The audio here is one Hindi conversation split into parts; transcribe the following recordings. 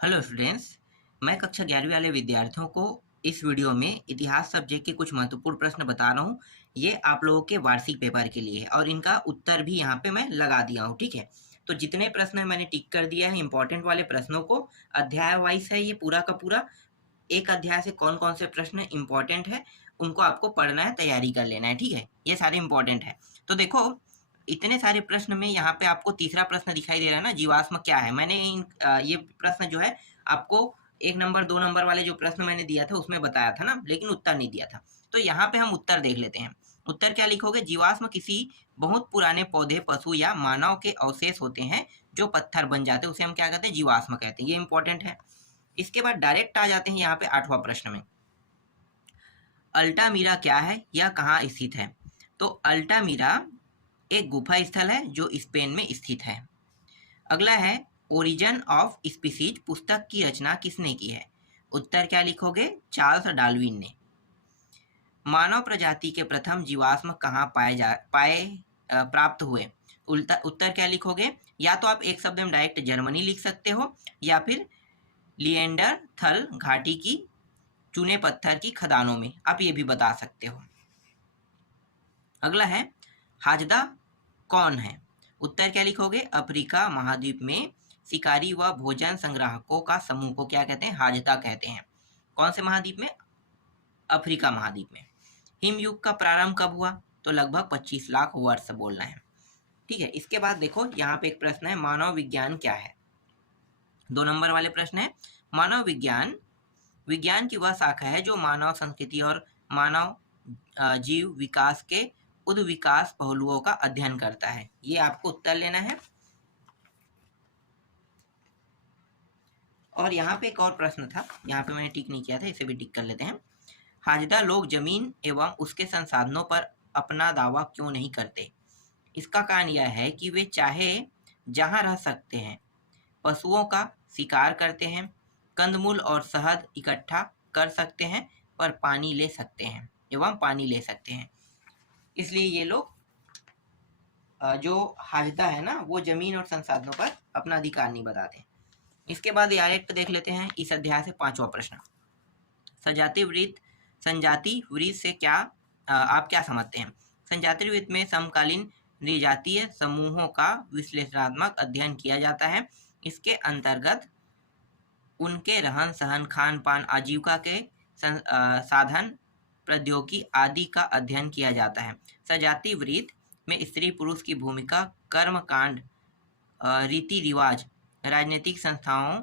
Hello students. मैं कक्षा 11वीं वाले विद्यार्थियों को इस वीडियो में इतिहास सब्जेक्ट के कुछ महत्वपूर्ण प्रश्न बता रहा हूँ। ये आप लोगों के वार्षिक पेपर के लिए है और इनका उत्तर भी यहाँ पे मैं लगा दिया हूँ। ठीक है, तो जितने प्रश्न हैं मैंने टिक कर दिया है इंपॉर्टेंट वाले प्रश्नों को। अध्याय वाइज है ये पूरा का पूरा। एक अध्याय से कौन कौन से प्रश्न इंपॉर्टेंट है उनको आपको पढ़ना है, तैयारी कर लेना है। ठीक है, ये सारे इंपॉर्टेंट है। तो देखो, इतने सारे प्रश्न में यहाँ पे आपको तीसरा प्रश्न दिखाई दे रहा है ना, जीवाश्म क्या है। मैंने ये प्रश्न जो है आपको 1 नंबर 2 नंबर वाले जो प्रश्न मैंने दिया था उसमें बताया था ना, लेकिन उत्तर नहीं दिया था। तो यहाँ पे हम उत्तर देख लेते हैं। उत्तर क्या लिखोगे? जीवाश्म किसी बहुत पुराने पौधे, पशु या मानव के अवशेष होते हैं जो पत्थर बन जाते हैं, उसे हम क्या कहते हैं? जीवाश्म कहते हैं। ये इंपॉर्टेंट है। इसके बाद डायरेक्ट आ जाते हैं यहाँ पे 8वां प्रश्न में। अल्टामीरा क्या है, यह कहाँ स्थित है? तो अल्टामीरा एक गुफा स्थल है जो स्पेन में स्थित है। अगला है, ओरिजिन ऑफ स्पीसीज पुस्तक की रचना किसने की है? उत्तर क्या लिखोगे? चार्ल्स डार्विन ने। मानव प्रजाति के प्रथम जीवाश्म कहाँ प्राप्त हुए? उत्तर क्या लिखोगे? या तो आप एक शब्द में डायरेक्ट जर्मनी लिख सकते हो, या फिर लिएंडर थल घाटी की चूने पत्थर की खदानों में आप ये भी बता सकते हो। अगला है, हाजदा कौन है? उत्तर क्या लिखोगे? अफ्रीका महाद्वीप में शिकारी व भोजन संग्राहकों का समूह को क्या कहते हैं? हाजदा कहते हैं। कौन से महाद्वीप में? अफ्रीका महाद्वीप में। हिमयुग का प्रारंभ कब हुआ? तो लगभग 25 लाख वर्ष बोलना है। ठीक है, इसके बाद देखो यहाँ पे एक प्रश्न है, मानव विज्ञान क्या है? 2 नंबर वाले प्रश्न है, मानव विज्ञान विज्ञान की वह शाखा है जो मानव संस्कृति और मानव जीव विकास के उद्विकास पहलुओं का अध्ययन करता है। ये आपको उत्तर लेना है। और यहाँ पे एक और प्रश्न था, यहाँ पे मैंने टिक नहीं किया था, इसे भी टिक कर लेते हैं। हाजदा लोग जमीन एवं उसके संसाधनों पर अपना दावा क्यों नहीं करते? इसका कारण यह है कि वे चाहे जहाँ रह सकते हैं, पशुओं का शिकार करते हैं, कंदमूल और शहद इकट्ठा कर सकते हैं, पर पानी ले सकते हैं एवं पानी ले सकते हैं। इसलिए ये लोग जो हाजदा है ना, वो जमीन और संसाधनों पर अपना अधिकार नहीं बताते। इसके बाद डायरेक्ट देख लेते हैं इस अध्याय से 5वां प्रश्न। संजाति वृत्त से क्या आप क्या समझते हैं? संजाति वृत्त में समकालीन नृजातीय समूहों का विश्लेषणात्मक अध्ययन किया जाता है। इसके अंतर्गत उनके रहन सहन, खान पान, आजीविका के साधन, प्रौद्योगिकी आदि का अध्ययन किया जाता है। सजाति वृत्त में स्त्री पुरुष की भूमिका, कर्म कांड, रीति रिवाज, राजनीतिक संस्थाओं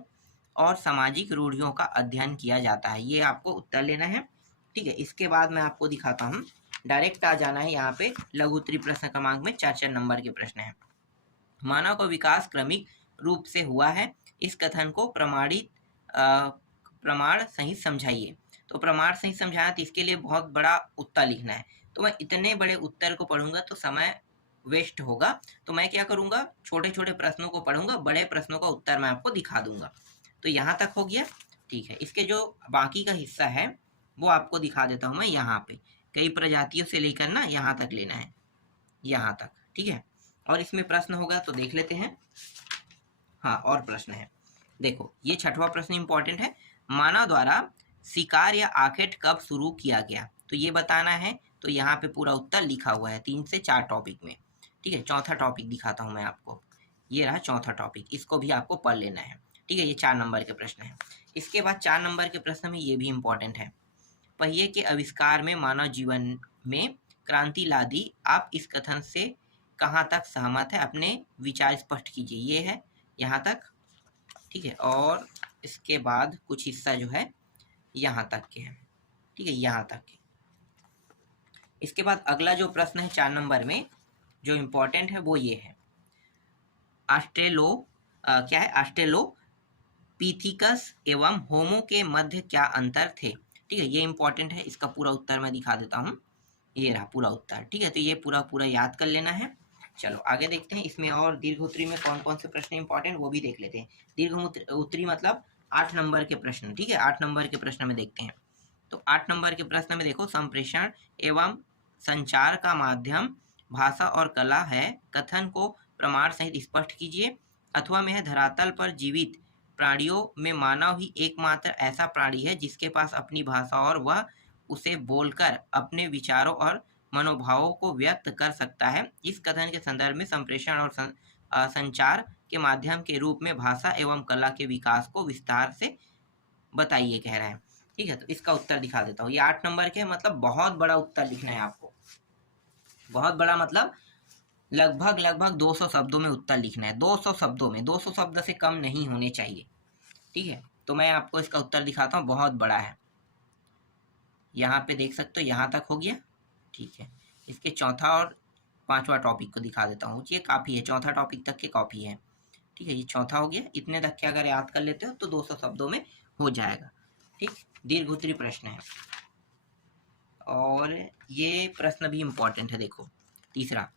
और सामाजिक रूढ़ियों का अध्ययन किया जाता है। ये आपको उत्तर लेना है। ठीक है, इसके बाद मैं आपको दिखाता हूँ। डायरेक्ट आ जाना है यहाँ पे। लघु उत्तरीय प्रश्न क्रमांक में 4-4 नंबर के प्रश्न हैं। मानव का विकास क्रमिक रूप से हुआ है, इस कथन को प्रमाण सहित समझाइए। तो प्रमाण सहित समझाना, तो इसके लिए बहुत बड़ा उत्तर लिखना है। तो मैं इतने बड़े उत्तर को पढ़ूंगा तो समय वेस्ट होगा। तो मैं क्या करूंगा, छोटे छोटे प्रश्नों को पढ़ूंगा, बड़े प्रश्नों का उत्तर मैं आपको दिखा दूंगा। तो यहाँ तक हो गया। ठीक है, इसके जो बाकी का हिस्सा है वो आपको दिखा देता हूँ मैं। यहाँ पे कई प्रजातियों से लेकर ना यहाँ तक लेना है, यहाँ तक। ठीक है, और इसमें प्रश्न होगा तो देख लेते हैं। हाँ, और प्रश्न है, देखो ये 6वां प्रश्न इंपॉर्टेंट है। मानव द्वारा शिकार या आखेट कब शुरू किया गया? तो ये बताना है। तो यहाँ पे पूरा उत्तर लिखा हुआ है 3 से 4 टॉपिक में। ठीक है, चौथा टॉपिक दिखाता हूँ मैं आपको। ये रहा चौथा टॉपिक, इसको भी आपको पढ़ लेना है। ठीक है, ये 4 नंबर के प्रश्न है। इसके बाद 4 नंबर के प्रश्न में ये भी इंपॉर्टेंट है। पहिए के आविष्कार में मानव जीवन में क्रांति ला दी, आप इस कथन से कहाँ तक सहमत है? अपने विचार स्पष्ट कीजिए। ये है यहाँ तक। ठीक है, और इसके बाद कुछ हिस्सा जो है यहाँ तक के हैं। ठीक है, यहाँ तक के। इसके बाद अगला जो प्रश्न है 4 नंबर में, जो इम्पोर्टेंट है वो ये है, क्या है? ऑस्ट्रेलोपिथिकस एवं होमो के मध्य क्या अंतर थे? ठीक है, ये इंपॉर्टेंट है। इसका पूरा उत्तर मैं दिखा देता हूँ। ये रहा पूरा उत्तर। ठीक है, तो ये पूरा पूरा याद कर लेना है। चलो आगे देखते हैं। इसमें और दीर्घ उत्तरी में कौन कौन से प्रश्न इंपॉर्टेंट वो भी देख लेते हैं। दीर्घ उत्तरी मतलब 8 नंबर के प्रश्न। ठीक है, 8 नंबर के प्रश्न में देखते हैं। तो 8 नंबर के प्रश्न में देखो, संप्रेषण एवं संचार का माध्यम भाषा और कला है, कथन को प्रमाण सहित स्पष्ट कीजिए। अथवा में है, धरातल पर जीवित प्राणियों में मानव ही एकमात्र ऐसा प्राणी है जिसके पास अपनी भाषा और वह उसे बोलकर अपने विचारों और मनोभावों को व्यक्त कर सकता है। इस कथन के संदर्भ में संप्रेषण और संचार के माध्यम के रूप में भाषा एवं कला के विकास को विस्तार से बताइए कह रहा है। ठीक है, तो इसका उत्तर दिखा देता हूँ। ये 8 नंबर के मतलब बहुत बड़ा उत्तर लिखना है आपको। बहुत बड़ा मतलब लगभग 200 शब्दों में उत्तर लिखना है। 200 शब्दों में, 200 शब्द से कम नहीं होने चाहिए। ठीक है, तो मैं आपको इसका उत्तर दिखाता हूँ। बहुत बड़ा है, यहाँ पे देख सकते हो, यहाँ तक हो गया। ठीक है, इसके चौथा और पांचवा टॉपिक को दिखा देता हूँ। ये काफ़ी है, चौथा टॉपिक तक के कॉपी है। ठीक है, ये चौथा हो गया। इतने तक के अगर याद कर लेते हो तो 200 शब्दों में हो जाएगा। ठीक, दीर्घ उत्तरीय प्रश्न है और ये प्रश्न भी इम्पोर्टेंट है। देखो तीसरा,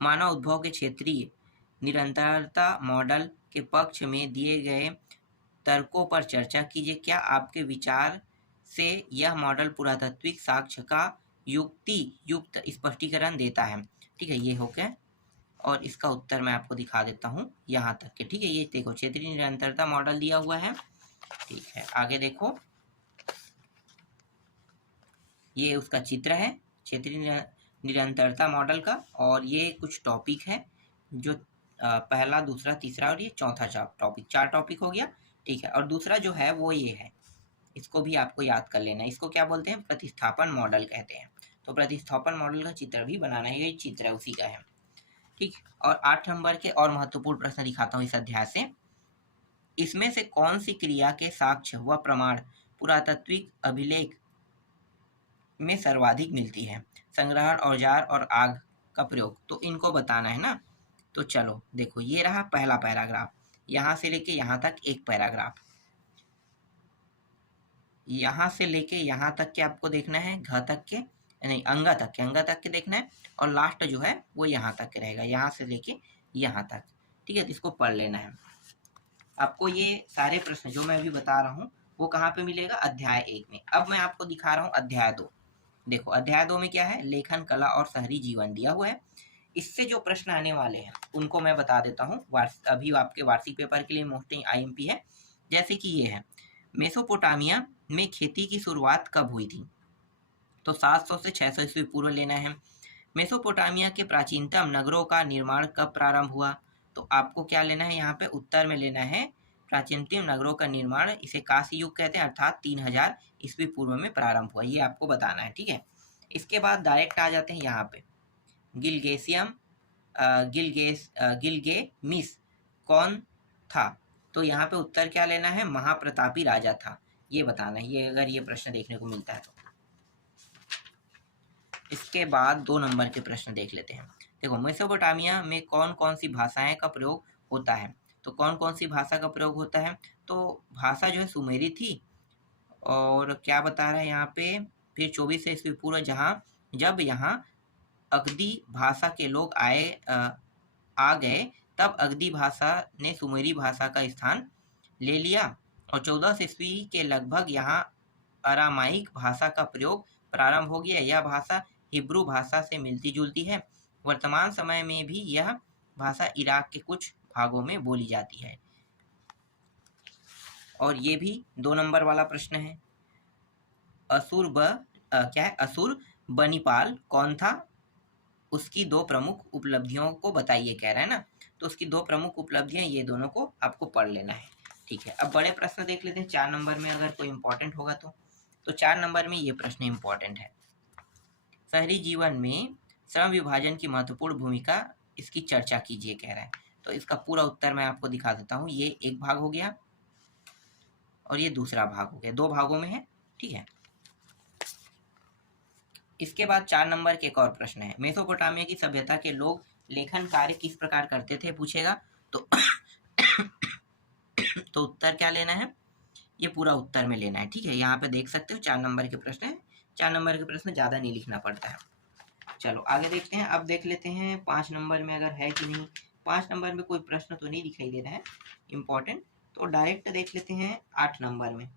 मानव उद्भव के क्षेत्रीय निरंतरता मॉडल के पक्ष में दिए गए तर्कों पर चर्चा कीजिए। क्या आपके विचार से यह मॉडल पुरातात्विक साक्ष्य का युक्ति युक्त स्पष्टीकरण देता है? ठीक है, ये हो गया और इसका उत्तर मैं आपको दिखा देता हूँ यहाँ तक के। ठीक है, ये देखो क्षेत्रीय निरंतरता मॉडल दिया हुआ है। ठीक है, आगे देखो, ये उसका चित्र है क्षेत्रीय निरंतरता मॉडल का और ये कुछ टॉपिक है जो पहला, दूसरा, तीसरा और ये चौथा टॉपिक, 4 टॉपिक हो गया। ठीक है, और दूसरा जो है वो ये है, इसको भी आपको याद कर लेना है। इसको क्या बोलते हैं? प्रतिस्थापन मॉडल कहते हैं। तो प्रतिस्थापन मॉडल का चित्र भी बनाना है, ये चित्र है उसी का है। ठीक, और 8 नंबर के और महत्वपूर्ण प्रश्न दिखाता हूँ इस अध्याय से। इसमें से कौन सी क्रिया के साक्ष्य व प्रमाण पुरातात्विक अभिलेख में सर्वाधिक मिलती है? संग्रहण, औजार और आग का प्रयोग, तो इनको बताना है ना। तो चलो देखो, ये रहा पहला पैराग्राफ, यहाँ से लेके यहाँ तक एक पैराग्राफ, यहाँ से लेके यहाँ तक के आपको देखना है, घ तक के नहीं, अंगा तक के देखना है, और लास्ट जो है वो यहाँ तक के रहेगा, यहाँ से लेके यहाँ तक। ठीक है, तो इसको पढ़ लेना है आपको। ये सारे प्रश्न जो मैं अभी बता रहा हूँ वो कहाँ पे मिलेगा? अध्याय 1 में। अब मैं आपको दिखा रहा हूँ अध्याय 2। देखो अध्याय 2 में क्या है? लेखन कला और शहरी जीवन दिया हुआ है। इससे जो प्रश्न आने वाले हैं उनको मैं बता देता हूँ। अभी आपके वार्षिक पेपर के लिए मोस्ट IMP है। जैसे कि ये है, मेसोपोटामिया में खेती की शुरुआत कब हुई थी? तो 700 से 600 ईस्वी पूर्व लेना है। मेसोपोटामिया के प्राचीनतम नगरों का निर्माण कब प्रारंभ हुआ? तो आपको क्या लेना है? यहाँ पे उत्तर में लेना है प्राचीनतम नगरों का निर्माण, इसे कांस्य युग कहते हैं, अर्थात 3000 ईस्वी पूर्व में प्रारंभ हुआ, ये आपको बताना है। ठीक है, इसके बाद डायरेक्ट आ जाते हैं यहाँ पे, गिलगेमिस कौन था? तो यहाँ पे उत्तर क्या लेना है? महाप्रतापी राजा था, ये बताना है, ये अगर ये प्रश्न देखने को मिलता है तो। इसके बाद 2 नंबर के प्रश्न देख लेते हैं। देखो, मेसोपोटामिया में कौन कौन सी भाषाएं का प्रयोग होता है? तो कौन कौन सी भाषा का प्रयोग होता है? तो भाषा जो है सुमेरी थी, और क्या बता रहा है यहाँ पे, फिर 24 ईस्वी पूर्व जब यहाँ अगदी भाषा के लोग आ गए, तब अगदी भाषा ने सुमेरी भाषा का स्थान ले लिया, और 14 ईस्वी के लगभग यहाँ अरामाइक भाषा का प्रयोग प्रारंभ हो गया। यह भाषा हिब्रू भाषा से मिलती जुलती है। वर्तमान समय में भी यह भाषा इराक के कुछ भागों में बोली जाती है। और ये भी 2 नंबर वाला प्रश्न है। असुर बनिपाल कौन था? उसकी 2 प्रमुख उपलब्धियों को बताइए कह रहा है ना। तो उसकी 2 प्रमुख उपलब्धियां, ये दोनों को आपको पढ़ लेना है। ठीक है, अब बड़े प्रश्न देख लेते हैं 4 नंबर में, अगर कोई इंपॉर्टेंट होगा तो 4 नंबर में ये प्रश्न इंपॉर्टेंट है। शहरी जीवन में श्रम विभाजन की महत्वपूर्ण भूमिका, इसकी चर्चा कीजिए कह रहा है। तो इसका पूरा उत्तर मैं आपको दिखा देता हूँ। ये एक भाग हो गया और ये दूसरा भाग हो गया, 2 भागों में है। ठीक है, इसके बाद 4 नंबर के एक और प्रश्न है। मेसोपोटामिया की सभ्यता के लोग लेखन कार्य किस प्रकार करते थे पूछेगा। तो तो उत्तर क्या लेना है? ये पूरा उत्तर में लेना है। ठीक है, यहाँ पे देख सकते हो 4 नंबर के प्रश्न है। 4 नंबर के प्रश्न ज़्यादा नहीं लिखना पड़ता है। चलो आगे देखते हैं। अब देख लेते हैं 5 नंबर में अगर है कि नहीं। 5 नंबर में कोई प्रश्न तो नहीं दिखाई दे रहा है इम्पोर्टेंट, तो डायरेक्ट देख लेते हैं 8 नंबर में।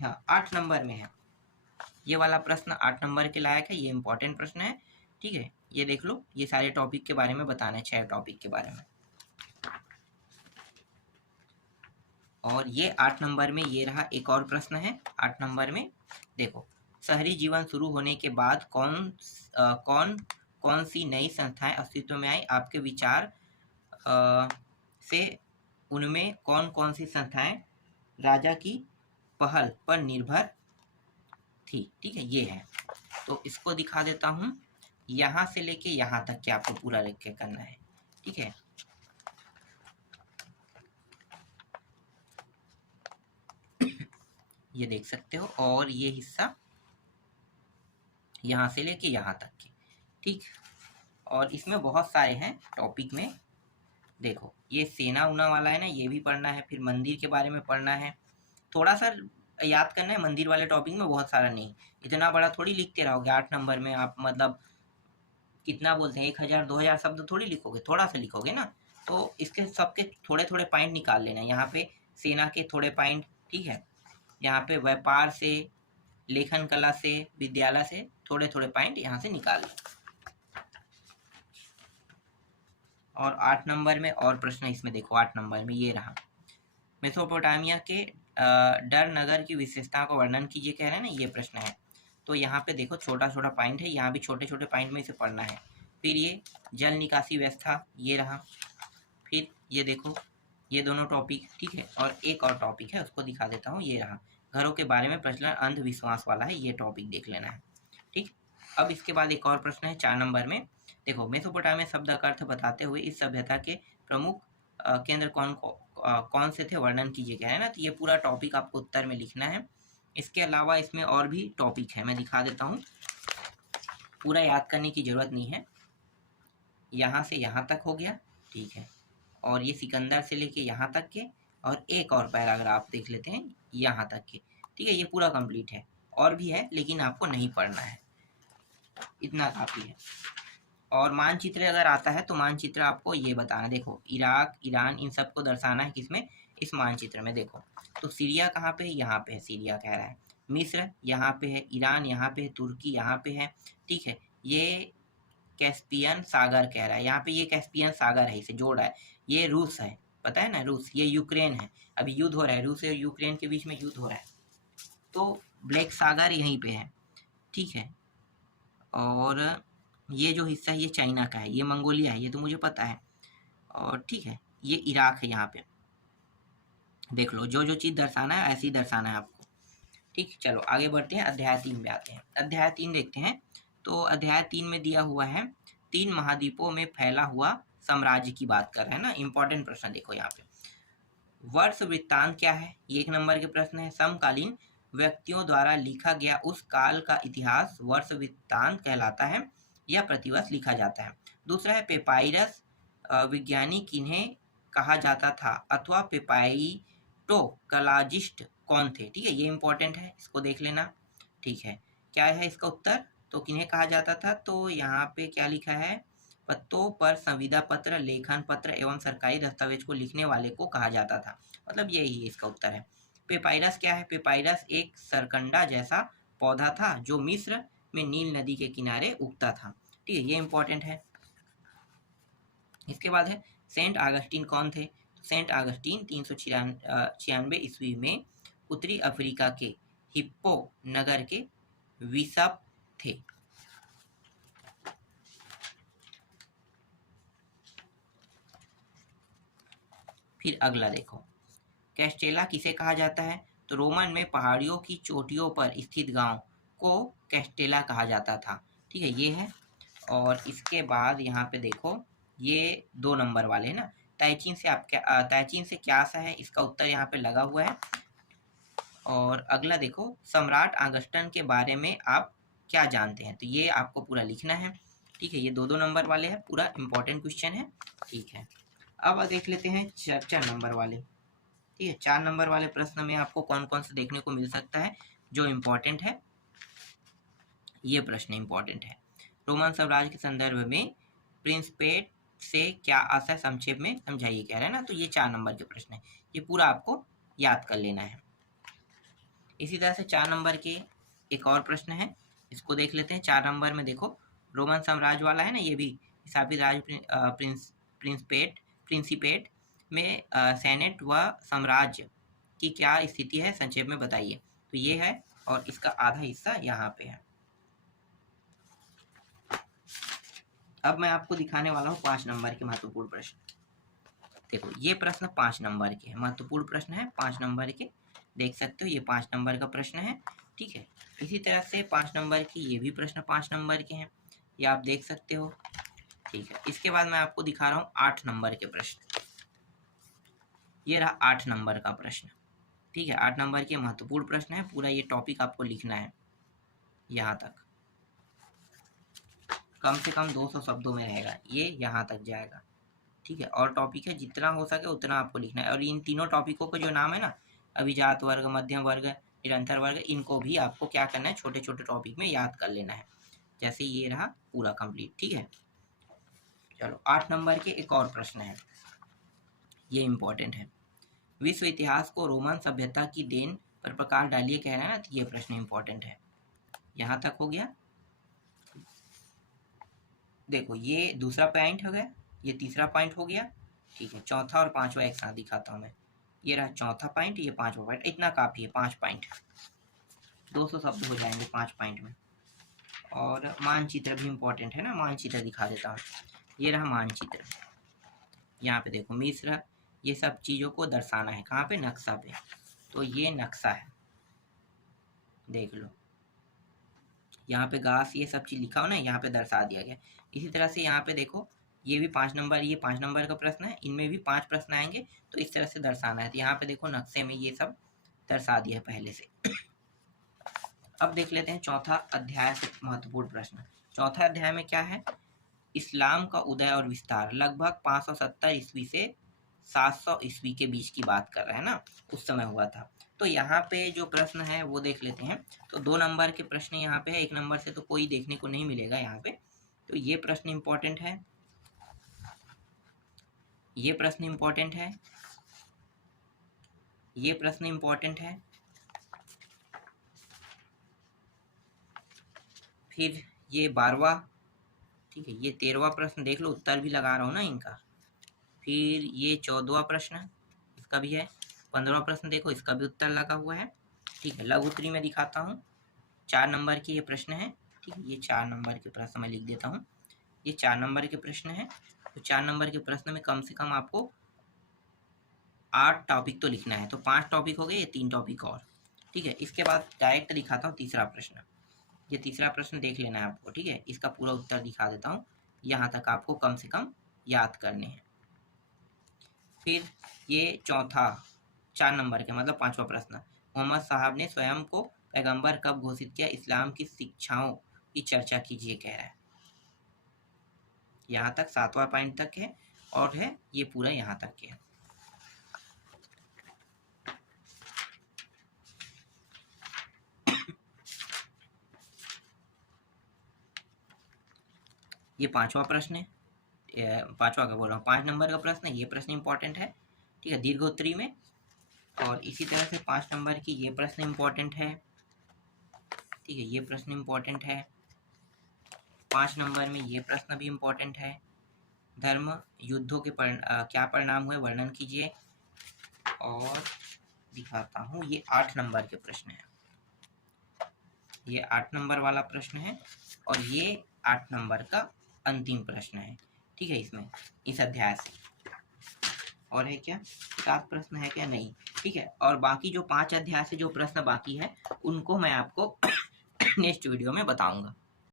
हाँ, 8 नंबर में है ये वाला प्रश्न, 8 नंबर के लायक है, ये इंपॉर्टेंट प्रश्न है। ठीक है, ये देख लो, ये सारे टॉपिक के बारे में बताना है, 6 टॉपिक के बारे में। और ये 8 नंबर में ये रहा एक और प्रश्न है 8 नंबर में। देखो, शहरी जीवन शुरू होने के बाद कौन सी नई संस्थाएं अस्तित्व में आई? आपके विचार से उनमें कौन कौन सी संस्थाएं राजा की पहल पर निर्भर थी? ठीक है, ये है। तो इसको दिखा देता हूँ, यहाँ से लेके यहाँ तक के आपको पूरा लिख के करना है। ठीक है, ये देख सकते हो, और ये हिस्सा यहाँ से लेके यहाँ तक के। ठीक, और इसमें बहुत सारे हैं टॉपिक में। देखो, ये सेना उना वाला है ना, ये भी पढ़ना है, फिर मंदिर के बारे में पढ़ना है, थोड़ा सा याद करना है। मंदिर वाले टॉपिक में बहुत सारा नहीं, इतना बड़ा थोड़ी लिखते रहोगे 8 नंबर में आप, मतलब कितना बोलते हैं 1000 2000 शब्द थोड़ी लिखोगे, थोड़ा सा लिखोगे ना। तो इसके सबके थोड़े थोड़े पॉइंट निकाल लेना। यहाँ पे सेना के थोड़े पॉइंट, ठीक है, यहाँ पे व्यापार से, लेखन कला से, विद्यालय से थोड़े थोड़े पॉइंट यहाँ से निकाल लो। और 8 नंबर में और प्रश्न इसमें देखो, 8 नंबर में ये रहा, मेसोपोटामिया के डर नगर की विशेषता को वर्णन कीजिए कह रहे हैं ना, ये प्रश्न है। तो यहाँ पे देखो छोटा छोटा पॉइंट है, यहाँ भी छोटे छोटे पॉइंट में इसे पढ़ना है। फिर ये जल निकासी व्यवस्था, ये रहा। फिर ये देखो, ये दोनों टॉपिक, ठीक है, और एक और टॉपिक है उसको दिखा देता हूँ, ये रहा, घरों के बारे में प्रचलन अंधविश्वास वाला है, ये टॉपिक देख लेना है। ठीक, अब इसके बाद एक और प्रश्न है 4 नंबर में। देखो, मेसोपोटामिया शब्द का अर्थ बताते हुए इस सभ्यता के प्रमुख केंद्र कौन से थे, वर्णन कीजिए कह रहे हैं ना। तो ये पूरा टॉपिक आपको उत्तर में लिखना है। इसके अलावा इसमें और भी टॉपिक है, मैं दिखा देता हूँ, पूरा याद करने की जरूरत नहीं है। यहाँ से यहाँ तक हो गया, ठीक है, और ये सिकंदर से लेके यहाँ तक के, और एक और पैराग्राफ देख लेते हैं यहाँ तक के। ठीक है, ये पूरा कंप्लीट है, और भी है लेकिन आपको नहीं पढ़ना है, इतना काफ़ी है। और मानचित्र अगर आता है तो मानचित्र आपको ये बताना, देखो इराक, ईरान, इन सबको दर्शाना है किसमें, इस मानचित्र में। देखो, तो सीरिया कहाँ पे है, यहाँ पे है, सीरिया कह रहा है। मिस्र यहाँ पे है, ईरान यहाँ पे है, तुर्की यहाँ पे है। ठीक है, ये कैस्पियन सागर कह रहा है, यहाँ पे ये कैस्पियन सागर है, इसे जोड़ रहा है। ये रूस है, पता है ना, रूस। ये यूक्रेन है, अभी युद्ध हो रहा है, रूस और यूक्रेन के बीच में युद्ध हो रहा है, तो ब्लैक सागर यहीं पे है। ठीक है, और ये जो हिस्सा है ये चाइना का है, ये मंगोलिया है, ये तो मुझे पता है। और ठीक है, ये इराक है, यहाँ पे देख लो, जो जो चीज़ दर्शाना है ऐसे ही दर्शाना है आपको। ठीक, चलो आगे बढ़ते हैं, अध्याय 3 में आते हैं। अध्याय 3 देखते हैं। तो अध्याय 3 में दिया हुआ है 3 महाद्वीपों में फैला हुआ साम्राज्य की बात कर रहे हैं ना। इंपॉर्टेंट प्रश्न देखो यहाँ पे, वर्ष वृत्तांत क्या है, ये 1 नंबर के प्रश्न है। समकालीन व्यक्तियों द्वारा लिखा गया उस काल का इतिहास वर्ष वृत्तांत कहलाता है या प्रतिवर्ष लिखा जाता है। दूसरा है पेपाइरस विज्ञानी किन्हें कहा जाता था, अथवा पेपाइटोकलाजिस्ट कौन थे। ठीक है, ये इंपॉर्टेंट है, इसको देख लेना। ठीक है, क्या है इसका उत्तर, तो किन्हें कहा जाता था, तो यहाँ पे क्या लिखा है, पत्तों पर संविदा पत्र, लेखन पत्र एवं सरकारी दस्तावेज को लिखने वाले को कहा जाता था। मतलब यही इसका उत्तर है। पेपाइरस क्या है, पेपाइरस एक सरकंडा जैसा पौधा था जो मिस्र में नील नदी के किनारे उगता था। ठीक है, ये इंपॉर्टेंट है। इसके बाद है सेंट आगस्टीन कौन थे। सेंट आगस्टीन 396 ईस्वी में उत्तरी अफ्रीका के हिप्पो नगर के बिशप थे। फिर अगला देखो, कैस्टेला किसे कहा जाता है, तो रोमन में पहाड़ियों की चोटियों पर स्थित गांव को कैस्टेला कहा जाता था। ठीक है, ये है। और इसके बाद यहाँ पे देखो, ये 2 नंबर वाले ना, तैचीन से क्या सा है, इसका उत्तर यहाँ पे लगा हुआ है। और अगला देखो, सम्राट अगस्टन के बारे में आप क्या जानते हैं, तो ये आपको पूरा लिखना है। ठीक है, ये 2 नंबर वाले हैं, पूरा इंपॉर्टेंट क्वेश्चन है। ठीक है, अब देख लेते हैं 4 नंबर वाले। ठीक है, 4 नंबर वाले प्रश्न में आपको कौन कौन से देखने को मिल सकता है जो इम्पोर्टेंट है। ये प्रश्न इम्पोर्टेंट है, रोमन साम्राज्य के संदर्भ में प्रिंसिपेट से क्या आशय, संक्षेप में समझाइए कह रहे हैं ना। तो ये 4 नंबर के प्रश्न है, ये पूरा आपको याद कर लेना है। इसी तरह से 4 नंबर के एक और प्रश्न है, इसको देख लेते हैं। 4 नंबर में देखो, रोमन साम्राज्य वाला है ना, ये भी स्थापित राज्य प्रिंसिपेट में सेनेट व साम्राज्य की क्या स्थिति है, संक्षेप में बताइए। तो ये है और इसका आधा हिस्सा यहाँ पे है। अब मैं आपको दिखाने वाला हूँ 5 नंबर के महत्वपूर्ण प्रश्न। देखो ये प्रश्न 5 नंबर के है, महत्वपूर्ण प्रश्न है 5 नंबर के, देख सकते हो ये 5 नंबर का प्रश्न है, ठीक है। इसी तरह से 5 नंबर की ये भी प्रश्न 5 नंबर के हैं, ये आप देख सकते हो, ठीक है। इसके बाद मैं आपको दिखा रहा हूँ 8 नंबर के प्रश्न। ये रहा 8 नंबर का प्रश्न, ठीक है। 8 नंबर के महत्वपूर्ण प्रश्न है, पूरा ये टॉपिक आपको लिखना है यहाँ तक, कम से कम 200 शब्दों में रहेगा, ये यहाँ तक जाएगा, ठीक है। और टॉपिक है जितना हो सके उतना आपको लिखना है। और इन तीनों टॉपिकों का जो नाम है ना, अभिजात वर्ग, मध्यम वर्ग, निरंतर वर्ग, इनको भी आपको क्या करना है, छोटे छोटे टॉपिक में याद कर लेना है। जैसे ये रहा पूरा कंप्लीट, ठीक है। चलो 8 नंबर के एक और प्रश्न है, ये इंपॉर्टेंट है। विश्व इतिहास को रोमन सभ्यता की देन पर प्रकाश डालिए कह रहा है ना, तो ये प्रश्न इंपॉर्टेंट है। यहाँ तक हो गया। देखो ये दूसरा पॉइंट हो गया, ये तीसरा पॉइंट हो गया, ठीक है। चौथा और पांचवा एक साथ दिखाता हूँ मैं। ये रहा चौथा पॉइंट, ये पांचवा पॉइंट, इतना काफी है 5 पॉइंट, 200 शब्द हो जाएंगे 5 पॉइंट में। और मानचित्र भी इम्पोर्टेंट है ना, मानचित्र दिखा देता हूँ। ये रहा मानचित्र, यहाँ पे देखो मिस्र, ये सब चीज़ों को दर्शाना है कहाँ पे, नक्शा पे। तो ये नक्शा है, देख लो यहाँ पे घास ये सब चीज़ लिखा हो ना, यहाँ पे दर्शा दिया गया। इसी तरह से यहाँ पे देखो ये भी 5 नंबर, ये 5 नंबर का प्रश्न है, इनमें भी 5 प्रश्न आएंगे, तो इस तरह से दर्शाना है। तो यहाँ पे देखो नक्शे में ये सब दर्शा दिया है पहले से। अब देख लेते हैं चौथा अध्याय से महत्वपूर्ण प्रश्न। चौथा अध्याय में क्या है, इस्लाम का उदय और विस्तार, लगभग 570 ईस्वी से 700 ईस्वी के बीच की बात कर रहे हैं ना, उस समय हुआ था। तो यहाँ पे जो प्रश्न है वो देख लेते हैं। तो 2 नंबर के प्रश्न यहाँ पे है, 1 नंबर से तो कोई देखने को नहीं मिलेगा यहाँ पे। तो ये प्रश्न इंपॉर्टेंट है, ये प्रश्न इंपॉर्टेंट है, ये प्रश्न इंपॉर्टेंट है। फिर ये 12वां, ठीक है, ये 13वां प्रश्न देख लो, उत्तर भी लगा रहा हूँ ना इनका। फिर ये 14वां प्रश्न, इसका भी है। 15वां प्रश्न देखो, इसका भी उत्तर लगा हुआ है, ठीक है। लघु उत्तरी में दिखाता हूँ, 4 नंबर के ये प्रश्न है, ठीक है। ये 4 नंबर के प्रश्न मैं लिख देता हूँ, ये 4 नंबर के प्रश्न है। तो 4 नंबर के प्रश्न में कम से कम आपको 8 टॉपिक तो लिखना है। तो 5 टॉपिक हो गए, ये 3 टॉपिक और, ठीक है। इसके बाद डायरेक्ट दिखाता हूँ तीसरा प्रश्न। ये तीसरा प्रश्न देख लेना है आपको, ठीक है। इसका पूरा उत्तर दिखा देता हूँ, यहाँ तक आपको कम से कम याद करने हैं। फिर ये चौथा 4 नंबर के मतलब 5वां प्रश्न, मोहम्मद साहब ने स्वयं को पैगंबर कब घोषित किया, इस्लाम की शिक्षाओं की चर्चा कीजिए कह रहा है। यहाँ तक 7वां पॉइंट तक है, और है ये पूरा यहाँ तक के है। ये 5वां प्रश्न है, 5वां का बोल रहा हूँ, 5 नंबर का प्रश्न है, ये प्रश्न इंपॉर्टेंट है, ठीक है, दीर्घोत्तरी में। और इसी तरह से 5 नंबर की ये प्रश्न इंपॉर्टेंट है, ठीक है, ये प्रश्न इंपॉर्टेंट है। 5 नंबर में ये प्रश्न भी इंपॉर्टेंट है, धर्म युद्धों के क्या परिणाम हुए वर्णन कीजिए। और दिखाता हूँ, ये 8 नंबर के प्रश्न है, ये 8 नंबर वाला प्रश्न है, और ये 8 नंबर का अंतिम प्रश्न है, ठीक है, इसमें इस अध्याय से। और है क्या, 7 प्रश्न है क्या, नहीं, ठीक है। और बाकी जो 5 अध्याय से जो प्रश्न बाकी है उनको मैं आपको नेक्स्ट वीडियो में बताऊंगा।